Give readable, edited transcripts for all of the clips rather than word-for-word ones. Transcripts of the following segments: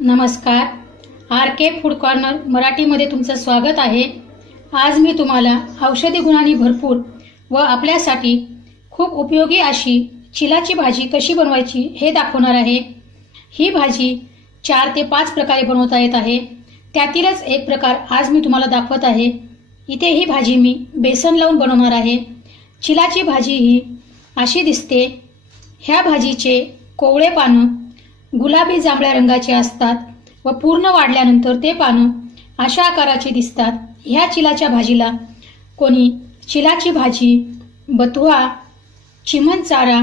नमस्कार. आर के food corner मराठीमध्ये तुमचं स्वागत आहे. आज मी तुम्हाला औषधी गुणांनी भरपूर व आपल्यासाठी खूप उपयोगी अशी चिलाची भाजी कशी बनवायची हे दाखवणार आहे. ही भाजी 4 ते 5 प्रकारे बनवता येत आहे. त्यातीलच एक प्रकार आज मी तुम्हाला दाखवत आहे. इथे ही भाजी मी बेसन लावून बनवणार आहे. चिलाची भाजी ही अशी दिसते. ह्या भाजीचे कोवळे पानं गुलाबी जांभळ्या रंगाचे असतात व पूर्ण वाढल्यानंतर ते पानं अशा आकाराचे दिसतात. ह्या चिलाच्या भाजीला कोणी चिलाची भाजी, बथुआ, चिमण चारा,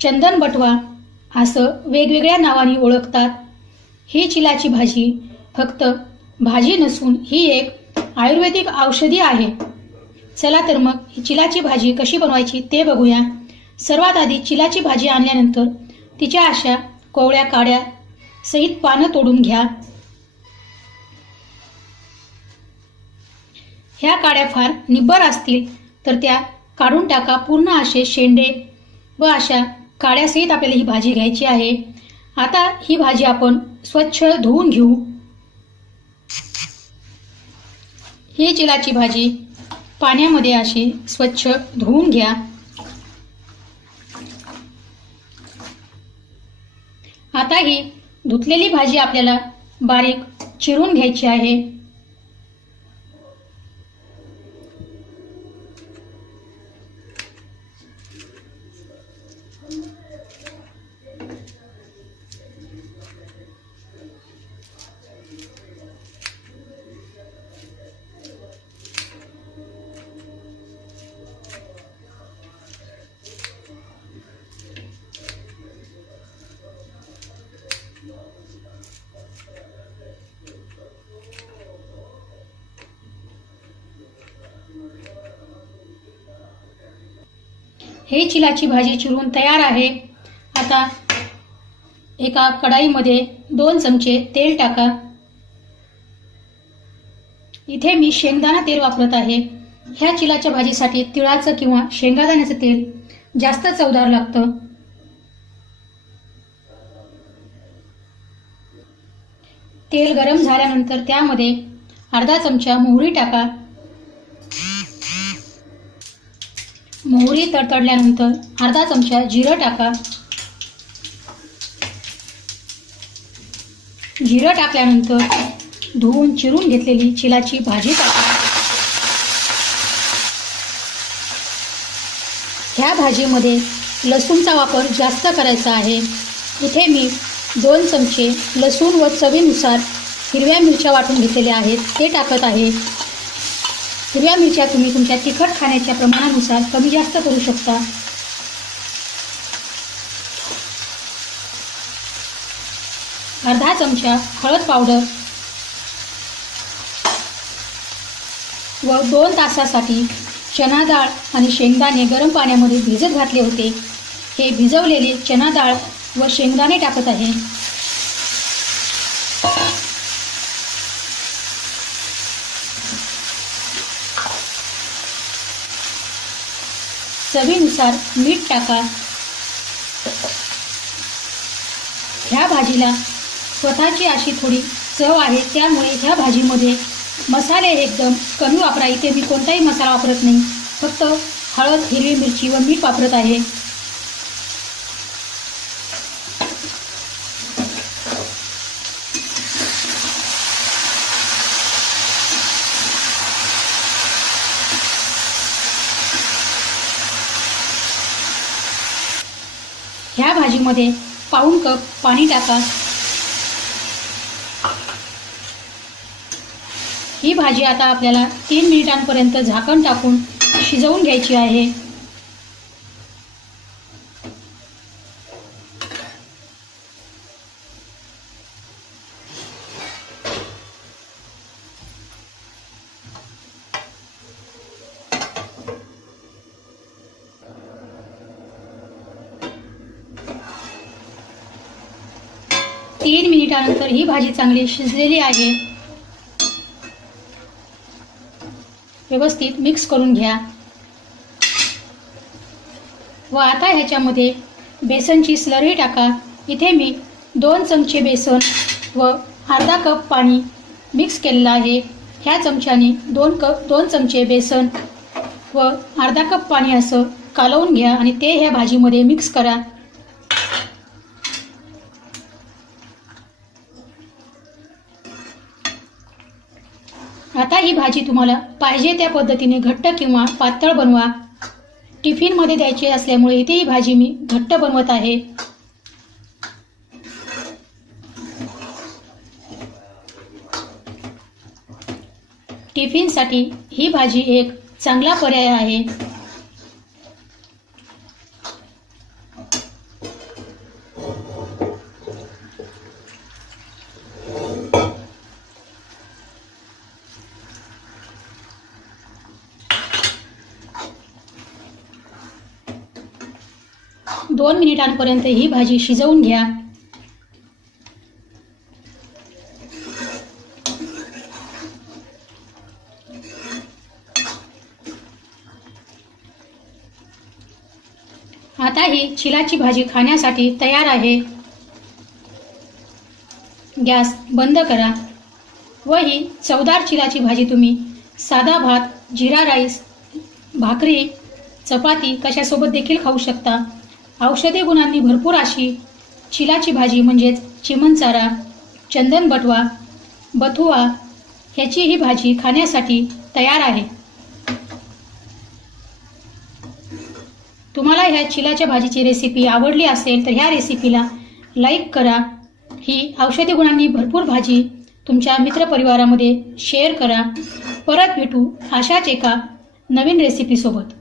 चंदन बटवा असं वेगवेगळ्या नावांनी ओळखतात. ही चिलाची भाजी फक्त भाजी नसून ही एक आयुर्वेदिक औषधी आहे. चला तर मग ही चिलाची भाजी कशी बनवायची ते बघूया. सर्वात आधी चिलाची भाजी आणल्यानंतर तिच्या अशा कोवळ्या काड्या सहित पानं तोडून घ्या. ह्या काड्या फार निब्बर असतील तर त्या काढून टाका. पूर्ण असे शेंडे व अशा काड्यासहित आपल्याला ही भाजी घ्यायची आहे. आता ही भाजी आपण स्वच्छ धुवून घेऊ. ही चिलाची भाजी पाण्यामध्ये अशी स्वच्छ धुवून घ्या. आता ही धुतलेली भाजी आपल्याला बारीक चिरून घ्यायची आहे. ही चिलाची भाजी चिरून तयार आहे. आता एका कढाईमध्ये 2 चमचे तेल टाका. इथे मी शेंगदाणा तेल वापरत आहे. ह्या चिलाच्या भाजीसाठी तिळाचं किंवा शेंगदाण्याचं तेल जास्त चवदार लागतं. तेल गरम झाल्यानंतर त्यामध्ये अर्धा चमचा मोहरी टाका. मोहरी तडतडल्यानंतर अर्धा चमचा जिरं टाका. जिरं टाकल्यानंतर धुवून चिरून घेतलेली चिलाची भाजी टाका. ह्या भाजीमध्ये लसूणचा वापर जास्त करायचा आहे. इथे मी 2 चमचे लसूण व चवीनुसार हिरव्या मिरच्या वाटून घेतलेल्या आहेत ते टाकत आहे. हिरव्या मिरच्या तुम्ही तुमच्या तिखट खाण्याच्या प्रमाणानुसार कमी जास्त करू शकता. अर्धा चमचा हळद पावडर व 2 तासासाठी चना डाळ आणि शेंगदाणे गरम पाण्यामध्ये भिजत घातले होते. हे भिजवलेले चना डाळ व शेंगदाणे टाकत आहे. चवीनुसार मीठ टाका. ह्या भाजीला स्वतःची अशी थोडी चव आहे, त्यामुळे ह्या भाजीमध्ये मसाले एकदम कमी वापरा. इथे मी कोणताही मसाला वापरत नाही, फक्त हळद, हिरवी मिरची व मीठ वापरत आहे. ह्या भाजीमध्ये पाऊण कप पाणी टाका. ही भाजी आता आपल्याला 3 मिनिटांपर्यंत झाकण टाकून शिजवून घ्यायची आहे. तीन मिनिटानंतर ही भाजी चांगली शिजलेली आहे. व्यवस्थित मिक्स करून घ्या व आता ह्याच्यामध्ये बेसनची स्लरी टाका. इथे मी 2 चमचे बेसन व अर्धा कप पाणी मिक्स केलेलं आहे. ह्या चमच्याने 2 चमचे बेसन व अर्धा कप पाणी असं कालवून घ्या आणि ते ह्या भाजीमध्ये मिक्स करा. आता ही भाजी तुम्हाला पाहिजे त्या पद्धतीने घट्ट किंवा पातळ बनवा. टिफिनमध्ये द्यायची असल्यामुळे इथे ही भाजी मी घट्ट बनवत आहे. टिफिनसाठी ही भाजी एक चांगला पर्याय आहे. दोन मिनिटांपर्यंत ही भाजी शिजवून घ्या. आता ही चिलाची भाजी खाण्यासाठी तयार आहे. गॅस बंद करा व ही चवदार चिलाची भाजी तुम्ही साधा भात, जिरा राईस, भाकरी, चपाती कशासोबत देखील खाऊ शकता. औषधी गुणांनी भरपूर अशी चिलाची भाजी म्हणजेच चिमणचारा, चंदन बथुआ ह्याची ही भाजी खाण्यासाठी तयार आहे. तुम्हाला ह्या चिलाच्या भाजीची रेसिपी आवडली असेल तर ह्या रेसिपीला लाईक करा. ही औषधी गुणांनी भरपूर भाजी तुमच्या मित्रपरिवारामध्ये शेअर करा. परत भेटू अशाच एका नवीन रेसिपीसोबत.